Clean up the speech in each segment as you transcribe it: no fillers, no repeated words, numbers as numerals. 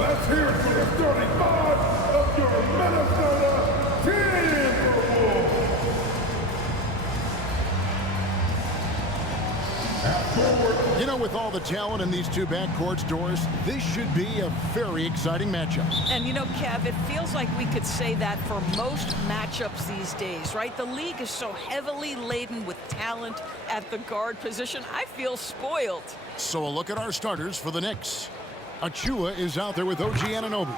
Let's hear it for the starting five of your Minnesota Timberwolves. You know, with all the talent in these two backcourts, Doris, this should be a very exciting matchup. And you know, Kev, it feels like we could say that for most matchups these days, right? The league is so heavily laden with talent at the guard position. I feel spoiled. So a look at our starters for the Knicks. Achua is out there with OG Anunoby.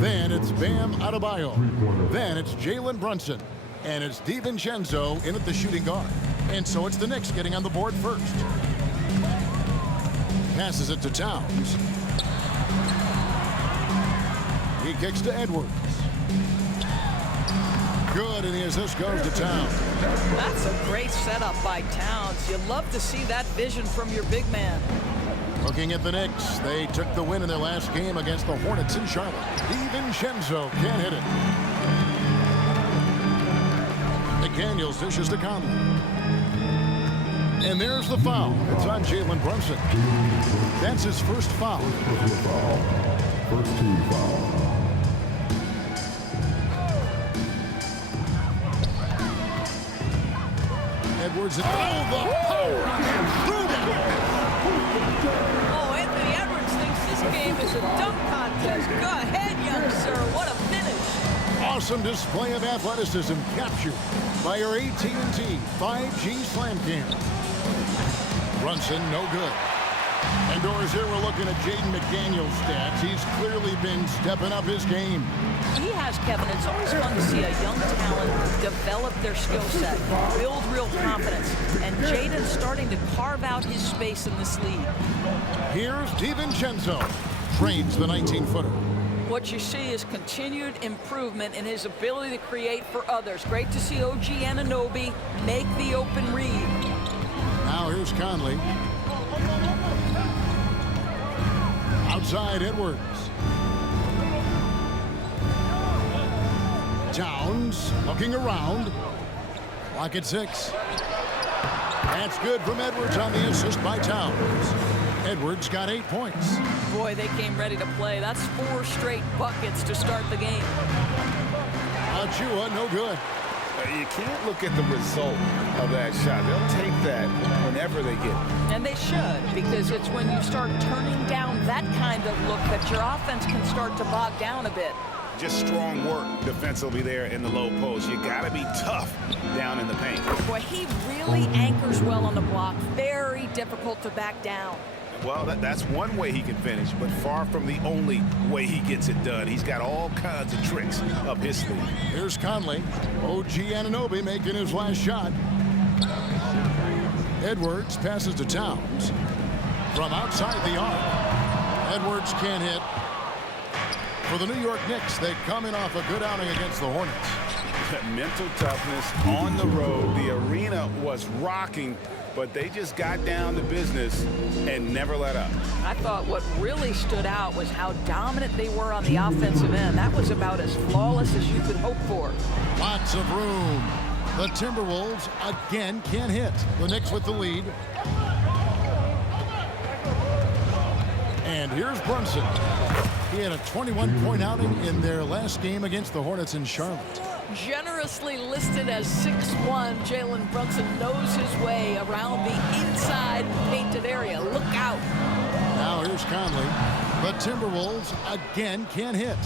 Then it's Bam Adebayo. Then it's Jalen Brunson. And it's DiVincenzo in at the shooting guard. And so it's the Knicks getting on the board first. Passes it to Towns. He kicks to Edwards. Good, and the assist goes to Towns. That's a great setup by Towns. You love to see that vision from your big man. Looking at the Knicks, they took the win in their last game against the Hornets in Charlotte. DiVincenzo can't hit it. McDaniels dishes to Conley. And there's the foul. It's on Jalen Brunson. That's his first foul. First team foul. Edwards and the power. Oh, Anthony Edwards thinks this game is a dunk contest. Go ahead, young sir. What a finish. Awesome display of athleticism captured by our AT&T 5G Slam Cam. Brunson, no good. And Doris, here we're looking at Jaden McDaniels' stats. He's clearly been stepping up his game. He has, Kevin. It's always fun to see a young talent develop their skill set, build real confidence, and Jaden's starting to carve out his space in this league. Here's DiVincenzo. Trains the 19-footer. What you see is continued improvement in his ability to create for others. Great to see OG Anunoby make the open read. Now here's Conley. Outside Edwards. Towns looking around. Clock at 6. That's good from Edwards on the assist by Towns. Edwards got 8 points. Boy, they came ready to play. That's 4 straight buckets to start the game. Achua, no good. You can't look at the result of that shot. They'll take that whenever they get it. And they should, because it's when you start turning down that kind of look that your offense can start to bog down a bit. Just strong work defensively there in the low post. You got to be tough down in the paint. Boy, he really anchors well on the block. Very difficult to back down. Well, that's one way he can finish, but far from the only way he gets it done. He's got all kinds of tricks up his sleeve. Here's Conley. OG Anunoby making his last shot. Edwards passes to Towns. From outside the arc. Edwards can't hit. For the New York Knicks, they come in off a good outing against the Hornets. Mental toughness on the road. The arena was rocking, but they just got down to business and never let up. I thought what really stood out was how dominant they were on the offensive end. That was about as flawless as you could hope for. Lots of room. The Timberwolves again can't hit. The Knicks with the lead. And here's Brunson. He had a 21-point outing in their last game against the Hornets in Charlotte. Generously listed as 6'1", Jalen Brunson knows his way around the inside painted area. Look out. Now here's Conley. The Timberwolves again can't hit.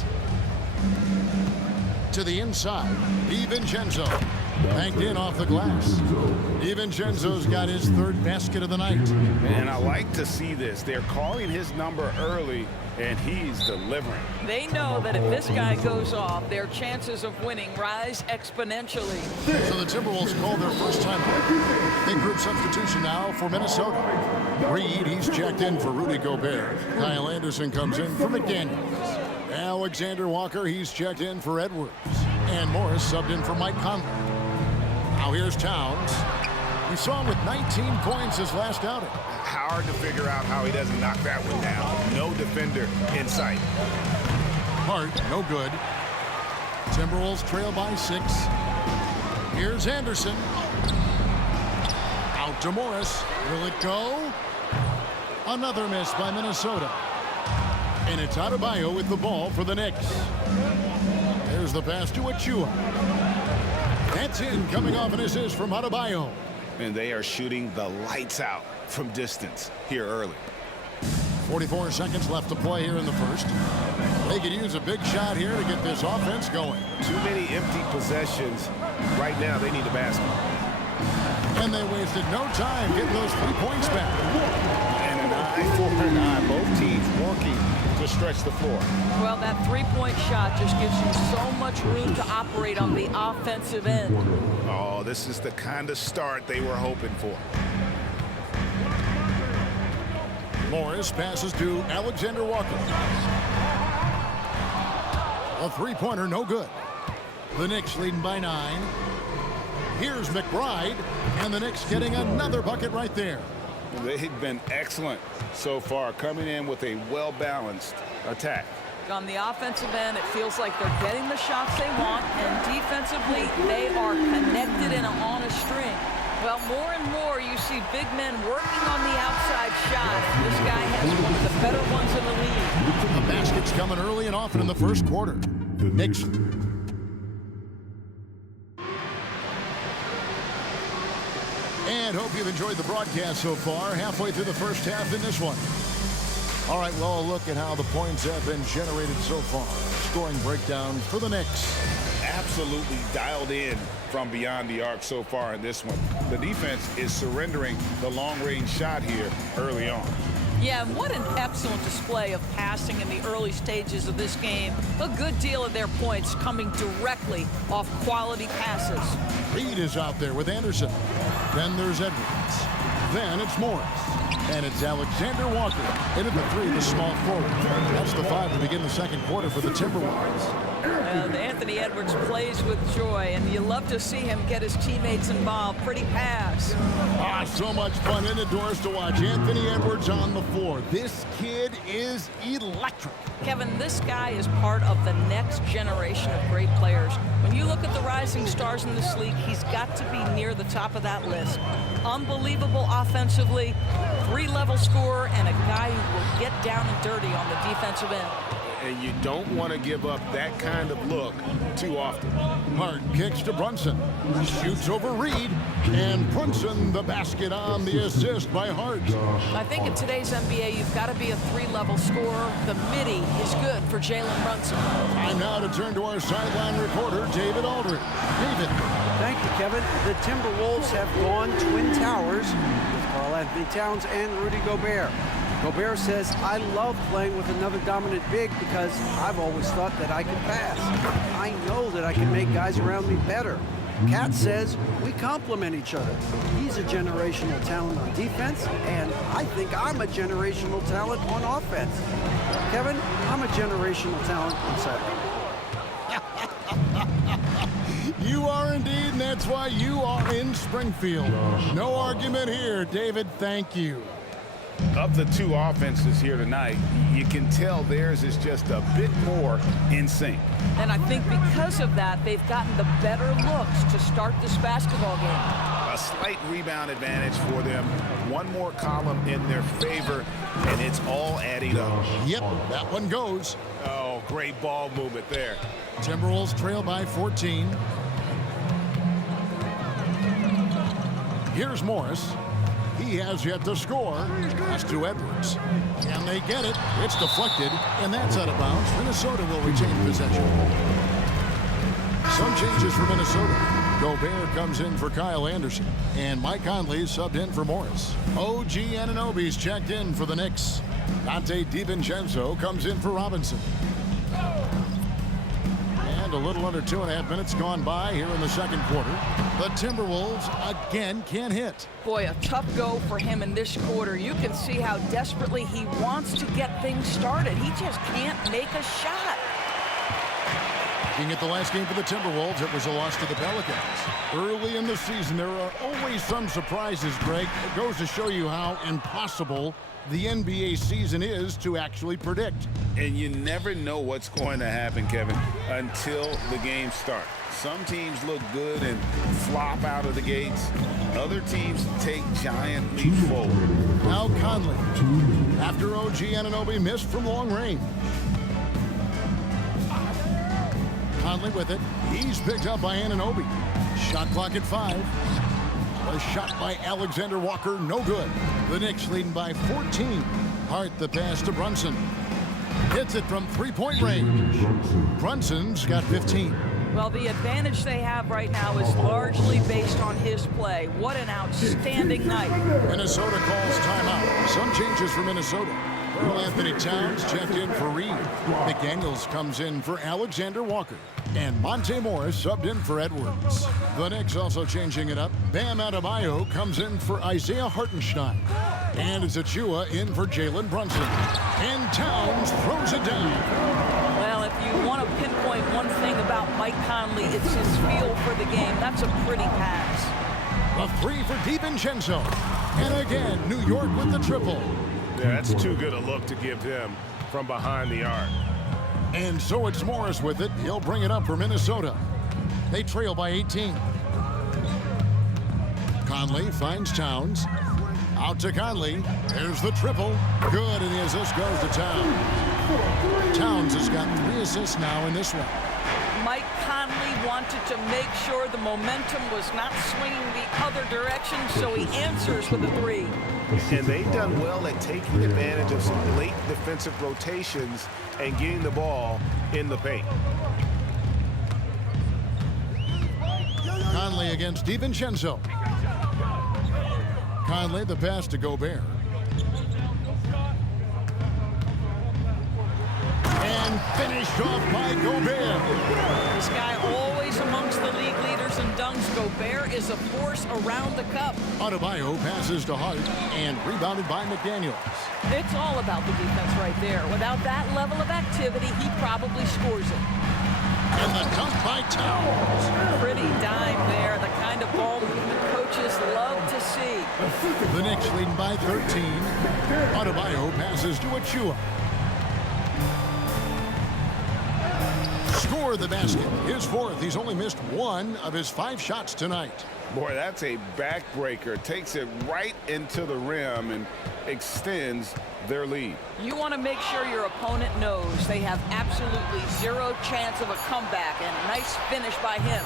To the inside, DiVincenzo. Banked in off the glass. DiVincenzo's got his 3rd basket of the night. And I like to see this. They're calling his number early, and he's delivering. They know that if this guy goes off, their chances of winning rise exponentially. So the Timberwolves call their first timeout. Big group substitution now for Minnesota. Reed, he's checked in for Rudy Gobert. Kyle Anderson comes in for McDaniels. Alexander Walker, he's checked in for Edwards. And Morris subbed in for Mike Conley. Now here's Towns. We saw him with 19 points his last outing. Hard to figure out how he doesn't knock that one down. No defender in sight. Hart, no good. Timberwolves trail by 6. Here's Anderson. Out to Morris. Will it go? Another miss by Minnesota. And it's Adebayo with the ball for the Knicks. There's the pass to Achua. That's in, coming off an assist from Adebayo. And they are shooting the lights out from distance here early. 44 seconds left to play here in the first. They could use a big shot here to get this offense going. Too many empty possessions. Right now, they need a basket. And they wasted no time getting those 3 points back. And an eye for an eye. Both teams working to stretch the floor. Well, that three-point shot just gives you so much room to operate on the offensive end. Oh, this is the kind of start they were hoping for. Morris passes to Alexander Walker. A three-pointer, no good. The Knicks leading by 9. Here's McBride, and the Knicks getting another bucket right there. They've been excellent so far, coming in with a well-balanced attack. On the offensive end, it feels like they're getting the shots they want, and defensively, they are connected and on a string. Well, more and more you see big men working on the outside shot. This guy has one of the better ones in the league. The basket's coming early and often in the first quarter. Knicks. And hope you've enjoyed the broadcast so far. Halfway through the first half in this one. All right, well, a look at how the points have been generated so far. Scoring breakdown for the Knicks. Absolutely dialed in from beyond the arc so far in this one. The defense is surrendering the long-range shot here early on. Yeah, and what an excellent display of passing in the early stages of this game. A good deal of their points coming directly off quality passes. Reed is out there with Anderson. Then there's Edwards. Then it's Morris. And it's Alexander Walker. Into the 3, the small forward. That's the 5 to begin the second quarter for the Timberwolves. Anthony Edwards plays with joy, and you love to see him get his teammates involved. Pretty pass. So much fun indoors to watch Anthony Edwards on the floor. This kid is electric. Kevin, this guy is part of the next generation of great players. When you look at the rising stars in this league, he's got to be near the top of that list. Unbelievable offensively, 3-level scorer, and a guy who will get down and dirty on the defensive end. And you don't want to give up that kind of look too often. Hart kicks to Brunson. Shoots over Reed. And Brunson the basket on the assist by Hart. I think in today's NBA, you've got to be a 3-level scorer. The midi is good for Jalen Brunson. Time now to turn to our sideline reporter, David Aldridge. David. Thank you, Kevin. The Timberwolves have gone Twin Towers with Karl-Anthony Towns and Rudy Gobert. Gobert says, I love playing with another dominant big because I've always thought that I could pass. I know that I can make guys around me better. Cat says, we complement each other. He's a generational talent on defense, and I think I'm a generational talent on offense. Kevin, I'm a generational talent on second. You are indeed, and that's why you are in Springfield. No argument here, David. Thank you. Of the two offenses here tonight, you can tell theirs is just a bit more in sync. And I think because of that, they've gotten the better looks to start this basketball game. A slight rebound advantage for them. One more column in their favor, and it's all adding up. Yep, that one goes. Oh, great ball movement there. Timberwolves trail by 14. Here's Morris. He has yet to score. Pass to Edwards. And they get it. It's deflected, and that's out of bounds. Minnesota will retain possession. Some changes for Minnesota. Gobert comes in for Kyle Anderson, and Mike Conley subbed in for Morris. OG Anunoby's checked in for the Knicks. Dante DiVincenzo comes in for Robinson. And a little under 2.5 minutes gone by here in the second quarter. The Timberwolves again can't hit. Boy, a tough go for him in this quarter. You can see how desperately he wants to get things started. He just can't make a shot. Looking at the last game for the Timberwolves, it was a loss to the Pelicans. Early in the season, there are always some surprises, Greg. It goes to show you how impossible the NBA season is to actually predict. And you never know what's going to happen, Kevin, until the game starts. Some teams look good and flop out of the gates. Other teams take giant leaps forward. Now Conley, after OG Anunoby missed from long range. Conley with it. He's picked up by Anunoby. Shot clock at 5. A shot by Alexander Walker, no good. The Knicks leading by 14. Hart the pass to Brunson. Hits it from three-point range. Brunson's got 15. Well, the advantage they have right now is largely based on his play. What an outstanding night. Minnesota calls timeout. Some changes for Minnesota. Earl Anthony Towns checked in for Reed. McDaniels comes in for Alexander Walker. And Monte Morris subbed in for Edwards. The Knicks also changing it up. Bam Adebayo comes in for Isaiah Hartenstein. And it's Achua in for Jalen Brunson. And Towns throws it down. Well, if you want to pinpoint one thing about Mike Conley, it's his feel for the game. That's a pretty pass. A 3 for DiVincenzo. And again, New York with the triple. Yeah, that's too good a look to give him from behind the arc. And so it's Morris with it. He'll bring it up for Minnesota. They trail by 18. Conley finds Towns. Out to Conley. There's the triple. Good, and the assist goes to Towns. Towns has got 3 assists now in this one. Mike Conley wanted to make sure the momentum was not swinging the other direction, so he answers with a 3. And they've done well at taking advantage of some late defensive rotations and getting the ball in the paint. Conley against DiVincenzo. Conley, the pass to Gobert. And finished off by Gobert. This guy always amongst the league leaders in dunks. Gobert is a force around the cup. Adebayo passes to Hart and rebounded by McDaniels. It's all about the defense right there. Without that level of activity, he probably scores it. And the dunk by Towns. Pretty dime there, the kind of ball movement coaches love to see. The Knicks leading by 13. Adebayo passes to Achua. Score the basket. His 4th. He's only missed 1 of his 5 shots tonight. Boy, that's a backbreaker. Takes it right into the rim and extends their lead. You want to make sure your opponent knows they have absolutely 0 chance of a comeback, and a nice finish by him.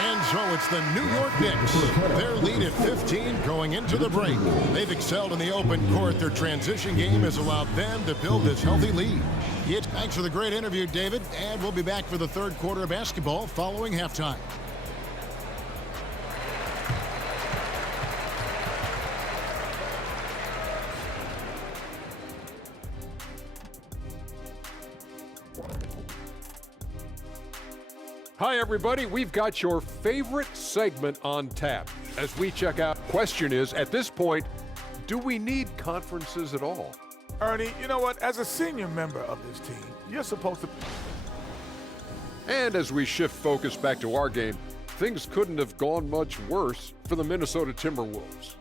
And so it's the New York Knicks. Their lead at 15 going into the break. They've excelled in the open court. Their transition game has allowed them to build this healthy lead. Thanks for the great interview, David. And we'll be back for the 3rd quarter of basketball following halftime. Hi, everybody. We've got your favorite segment on tap as we check out. Question is, at this point, do we need conferences at all? Ernie, you know what? As a senior member of this team, you're supposed to... And as we shift focus back to our game, things couldn't have gone much worse for the Minnesota Timberwolves.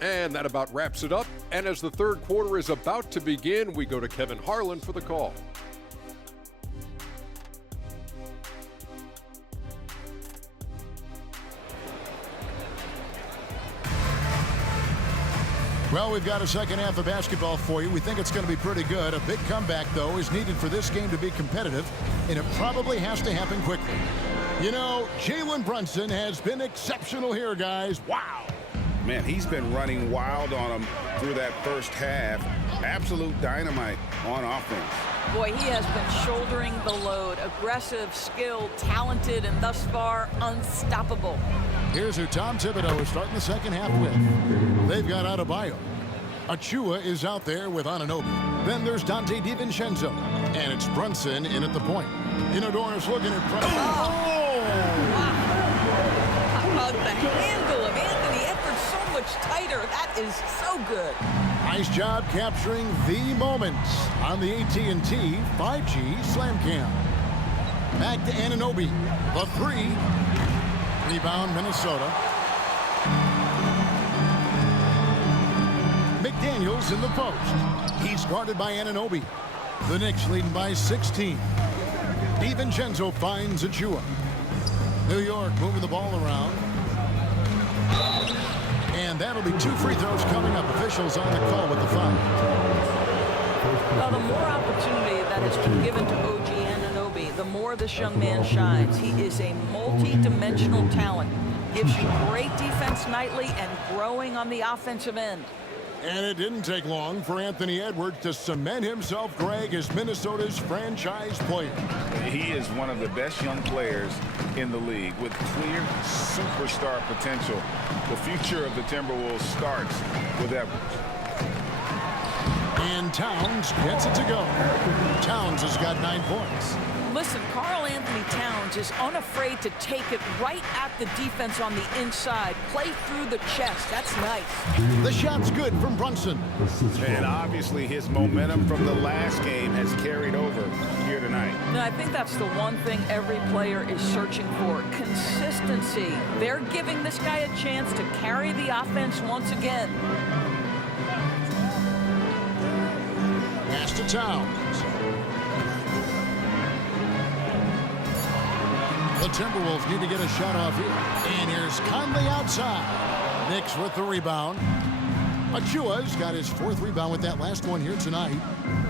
And that about wraps it up. And as the 3rd quarter is about to begin, we go to Kevin Harlan for the call. Well, we've got a second half of basketball for you. We think it's going to be pretty good. A big comeback, though, is needed for this game to be competitive, and it probably has to happen quickly. You know, Jalen Brunson has been exceptional here, guys. Wow. Man, he's been running wild on them through that first half. Absolute dynamite on offense. Boy, he has been shouldering the load. Aggressive, skilled, talented, and thus far unstoppable. Here's who Tom Thibodeau is starting the second half with. They've got Adebayo. Achua is out there with Anunoby. Then there's Donte DiVincenzo. And it's Brunson in at the point. Inodorus looking in front. Oh! Wow. How about the handle of Anthony Edwards? So much much tighter. That is so good. Nice job capturing the moments on the AT&T 5G Slam Cam. Back to Anunoby. The three. Rebound, Minnesota. McDaniels in the post. He's guarded by Anunoby. The Knicks leading by 16. DiVincenzo finds Achua. New York moving the ball around. And that'll be 2 free throws coming up. Officials on the call with the foul. Well, the more opportunity that has been given to OG Anunoby, the more this young man shines. He is a multi-dimensional talent. Gives you great defense nightly and growing on the offensive end. And it didn't take long for Anthony Edwards to cement himself, Greg, as Minnesota's franchise player. He is one of the best young players in the league with clear superstar potential. The future of the Timberwolves starts with Edwards. And Towns gets it to go. Towns has got 9 points. Listen, Karl-Anthony Towns is unafraid to take it right at the defense on the inside. Play through the chest. That's nice. The shot's good from Brunson. And obviously his momentum from the last game has carried over here tonight. And I think that's the one thing every player is searching for, consistency. They're giving this guy a chance to carry the offense once again. Pass to Towns. The Timberwolves need to get a shot off here. And here's Conley outside. Knicks with the rebound. Achua's got his 4th rebound with that last one here tonight.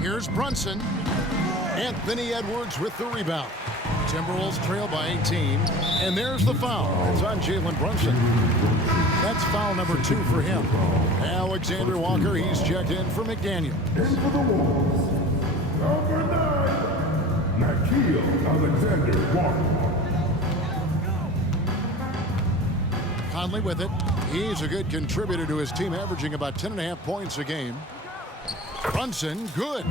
Here's Brunson. Anthony Edwards with the rebound. Timberwolves trail by 18. And there's the foul. It's on Jalen Brunson. That's foul number 2 for him. Alexander Walker, he's checked in for McDaniel. In for the Wolves, number 9, Nickeil Alexander-Walker. Conley with it. He's a good contributor to his team, averaging about 10.5 points a game. Brunson, good.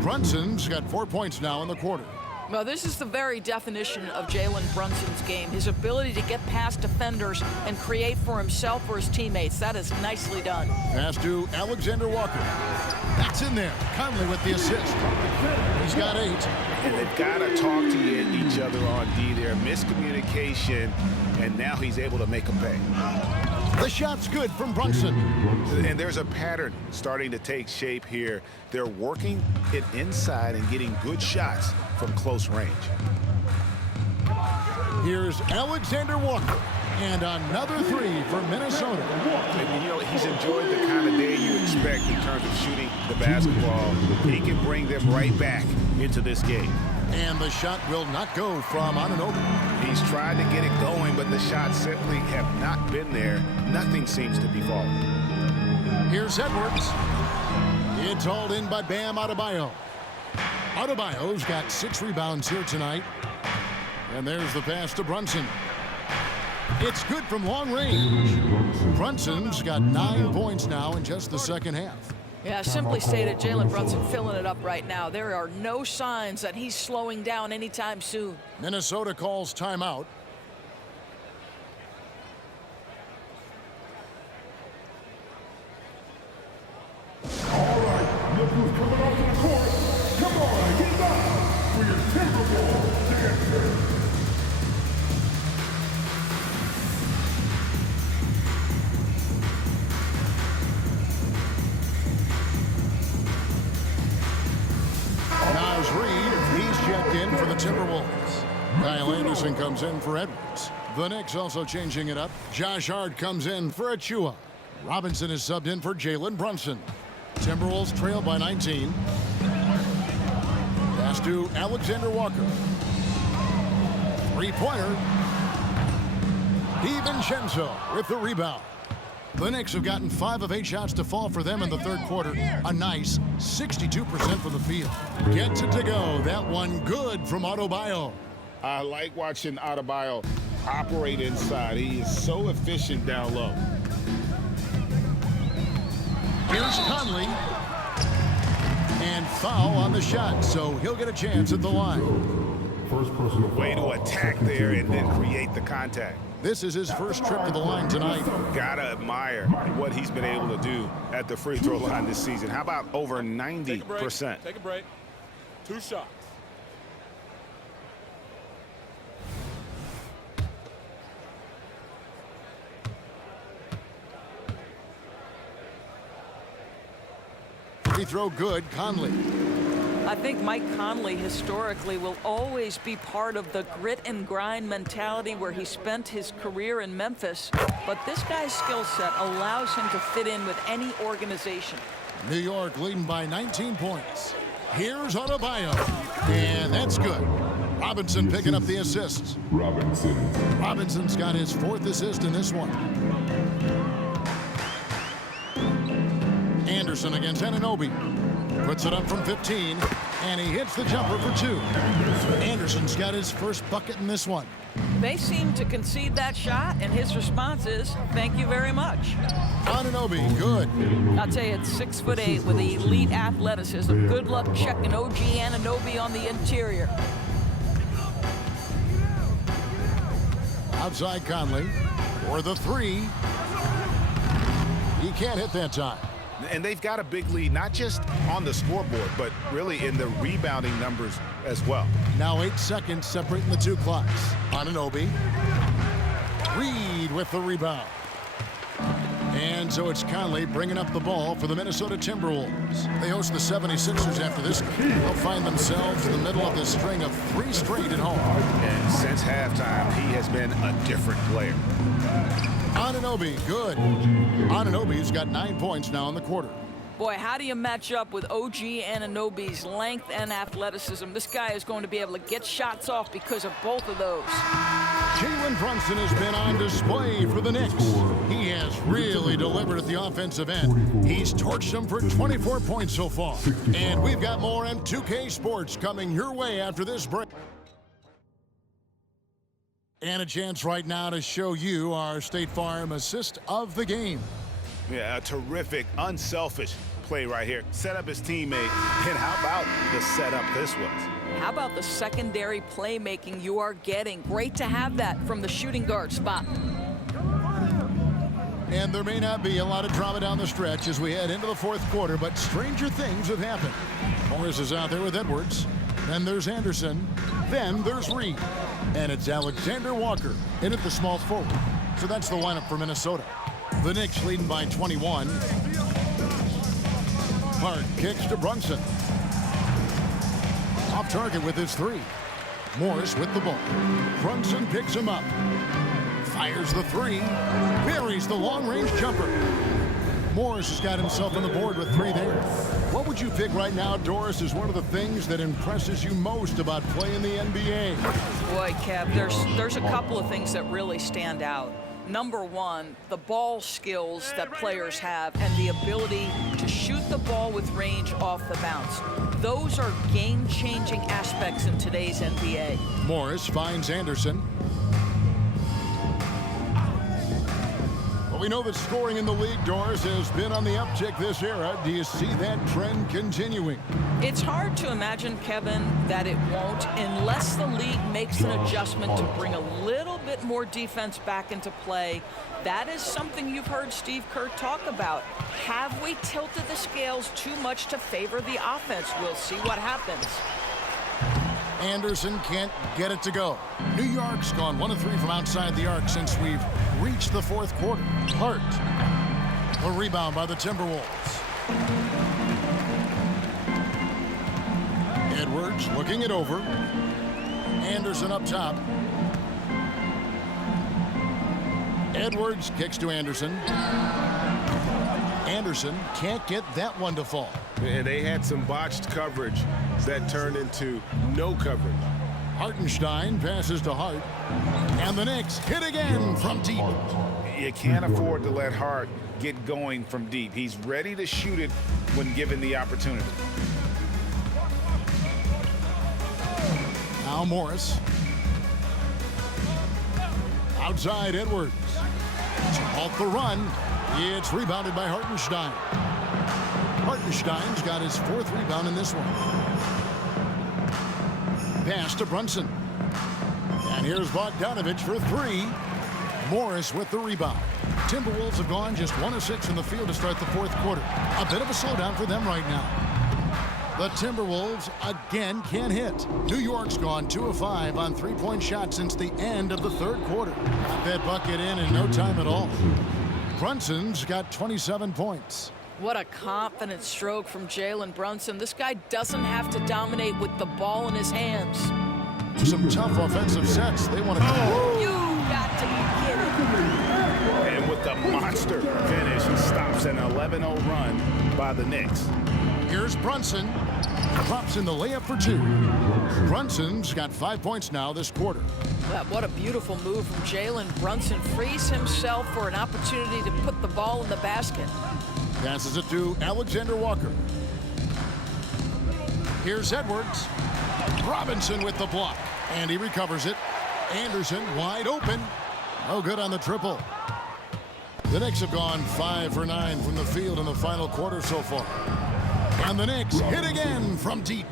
Brunson's got 4 points now in the quarter. Well, this is the very definition of Jalen Brunson's game. His ability to get past defenders and create for himself or his teammates. That is nicely done. Pass to Alexander Walker. That's in there. Conley with the assist. He's got 8. And they've got to talk to each other on D there. Miscommunication, and now he's able to make a pay. The shot's good from Brunson. And there's a pattern starting to take shape here. They're working it inside and getting good shots from close range. Here's Alexander Walker. And another 3 for Minnesota. And, you know, he's enjoyed the kind of day you expect in terms of shooting the basketball. He can bring them right back into this game. And the shot will not go from Anunoby. He's tried to get it going, but the shots simply have not been there. Nothing seems to be falling. Here's Edwards. It's hauled in by Bam Adebayo. Adebayo's got 6 rebounds here tonight. And there's the pass to Brunson. It's good from long range. Brunson's got 9 points now in just the second half. Yeah, simply stated, Jalen Brunson filling it up right now. There are no signs that he's slowing down anytime soon. Minnesota calls timeout. All right, look who's coming onto the court. Come on, get up for your Timberwolves dancer. Naz Reid, he's checked in for the Timberwolves. Kyle Anderson comes in for Edwards. The Knicks also changing it up. Josh Hart comes in for Achua. Robinson is subbed in for Jalen Brunson. Timberwolves trail by 19. Pass to Alexander Walker. 3-pointer. DiVincenzo with the rebound. The Knicks have gotten 5 of 8 shots to fall for them in the third quarter. A nice 62% from the field. Gets it to go. That one good from Adebayo. I like watching Adebayo operate inside. He is so efficient down low. Here's Conley. And foul on the shot, so he'll get a chance at the line. First personal Way to attack there and then create the contact. This is his first trip to the line tonight. Gotta admire what he's been able to do at the free throw line this season. How about over 90%? Take a break. 2 shots. Free throw good, Conley. I think Mike Conley historically will always be part of the grit and grind mentality where he spent his career in Memphis, but this guy's skill set allows him to fit in with any organization. New York leading by 19 points. Here's Adebayo, and that's good. Robinson picking up the assists. Robinson's got his 4th assist in this one. Anderson against Anunoby. Puts it up from 15, and he hits the jumper for 2. Anderson's got his first bucket in this one. They seem to concede that shot, and his response is, thank you very much. Anunoby, good. I'll tell you, it's 6'8" with elite athleticism. Good luck checking OG Anunoby on the interior. Outside Conley for the 3. He can't hit that time. And they've got a big lead, not just on the scoreboard, but really in the rebounding numbers as well. Now 8 seconds separating the 2 clocks. Anunoby. Reed with the rebound. And so it's Conley bringing up the ball for the Minnesota Timberwolves. They host the 76ers after this. They'll find themselves in the middle of this string of 3 straight at home. And since halftime, he has been a different player. Anunoby, good. Anunoby's got 9 points now in the quarter. Boy, how do you match up with OG Anunoby's length and athleticism? This guy is going to be able to get shots off because of both of those. Jalen Brunson has been on display for the Knicks. He has really delivered at the offensive end. He's torched them for 24 points so far. And we've got more M2K Sports coming your way after this break. And a chance right now to show you our State Farm assist of the game. Yeah, a terrific, unselfish play right here. Set up his teammate, and how about the setup this was? How about the secondary playmaking you are getting? Great to have that from the shooting guard spot. And there may not be a lot of drama down the stretch as we head into the 4th quarter, but stranger things have happened. Morris is out there with Edwards. Then there's Anderson. Then there's Reed. And it's Alexander Walker in at the small forward. So that's the lineup for Minnesota. The Knicks leading by 21. Hart kicks to Brunson. Off target with his 3. Morris with the ball. Brunson picks him up. Fires the 3. Buries the long-range jumper. Morris has got himself on the board with 3 there. What would you pick right now, Doris, is one of the things that impresses you most about playing the NBA? Boy, Kev, there's a couple of things that really stand out. Number one, the ball skills that players have and the ability to shoot the ball with range off the bounce. Those are game-changing aspects in today's NBA. Morris finds Anderson. We know that scoring in the league, Doris, has been on the uptick this era. Do you see that trend continuing? It's hard to imagine, Kevin, that it won't unless the league makes an adjustment to bring a little bit more defense back into play. That is something you've heard Steve Kerr talk about. Have we tilted the scales too much to favor the offense? We'll see what happens. Anderson can't get it to go. New York's gone 1 of 3 from outside the arc since we've reached the 4th quarter. Hart. A rebound by the Timberwolves. Edwards looking it over. Anderson up top. Edwards kicks to Anderson. Anderson can't get that one to fall. And they had some botched coverage that turned into no coverage. Hartenstein passes to Hart. And the Knicks hit again from deep. You can't afford to let Hart get going from deep. He's ready to shoot it when given the opportunity. Now Morris. Outside Edwards. To halt the run. It's rebounded by Hartenstein. Hartenstein's got his 4th rebound in this one. Pass to Brunson. And here's Bogdanovich for 3. Morris with the rebound. Timberwolves have gone just 1 of 6 in the field to start the fourth quarter. A bit of a slowdown for them right now. The Timberwolves again can't hit. New York's gone 2 of 5 on three-point shots since the end of the third quarter. Got that bucket in no time at all. Brunson's got 27 points. What a confident stroke from Jalen Brunson. This guy doesn't have to dominate with the ball in his hands. Some tough offensive sets. They want to go. You got to be kidding. And with the monster finish, he stops an 11-0 run by the Knicks. Here's Brunson. Drops in the layup for 2. Brunson's got 5 points now this quarter. What a beautiful move from Jalen Brunson. Frees himself for an opportunity to put the ball in the basket. Passes it to Alexander Walker. Here's Edwards. Robinson with the block. And he recovers it. Anderson wide open. No good on the triple. The Knicks have gone 5 for 9 from the field in the final quarter so far. And the Knicks hit again from deep.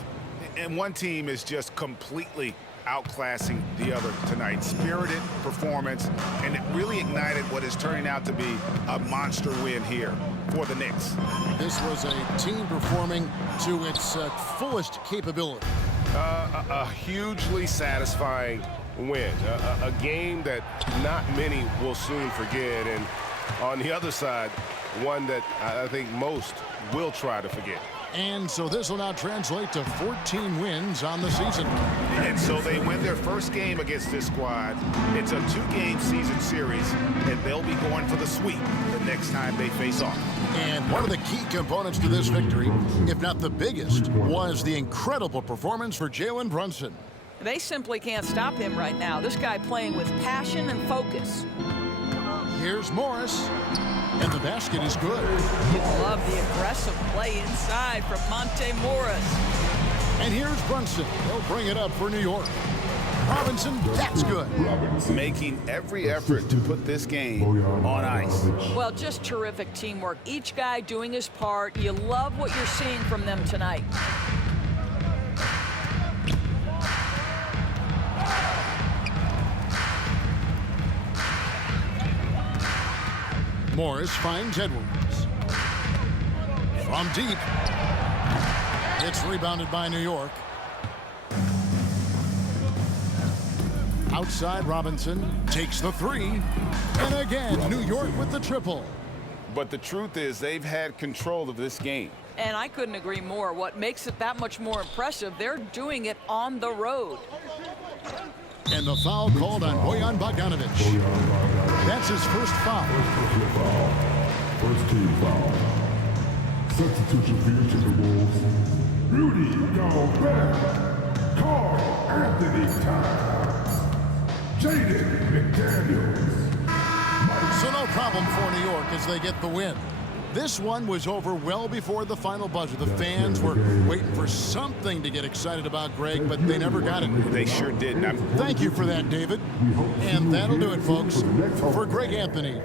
And one team is just completely outclassing the other tonight. Spirited performance, and it really ignited what is turning out to be a monster win here for the Knicks. This was a team performing to its fullest capability. A hugely satisfying win. A game that not many will soon forget, and on the other side, one that I think most will try to forget. And so this will now translate to 14 wins on the season. And so they win their first game against this squad. It's a 2-game season series, and they'll be going for the sweep the next time they face off. And one of the key components to this victory, if not the biggest, was the incredible performance for Jalen Brunson. They simply can't stop him right now. This guy playing with passion and focus. Here's Morris. And the basket is good. You love the aggressive play inside from Monte Morris. And here's Brunson. He'll bring it up for New York. Robinson, that's good. Making every effort to put this game on ice. Well, just terrific teamwork. Each guy doing his part. You love what you're seeing from them tonight. Morris finds Edwards. From deep. It's rebounded by New York. Outside, Robinson takes the 3. And again, New York with the triple. But the truth is they've had control of this game. And I couldn't agree more. What makes it that much more impressive, they're doing it on the road. And the foul called on Bojan Bogdanovic. That's his first foul. First team foul. Substitution for the Timberwolves. Rudy Gobert. Carl Anthony Towns. Jaden McDaniels. So no problem for New York as they get the win. This one was over well before the final buzzer. The fans were waiting for something to get excited about, Greg, but they never got it. They sure didn't. Thank you for that, David. And that'll do it, folks. For Greg Anthony.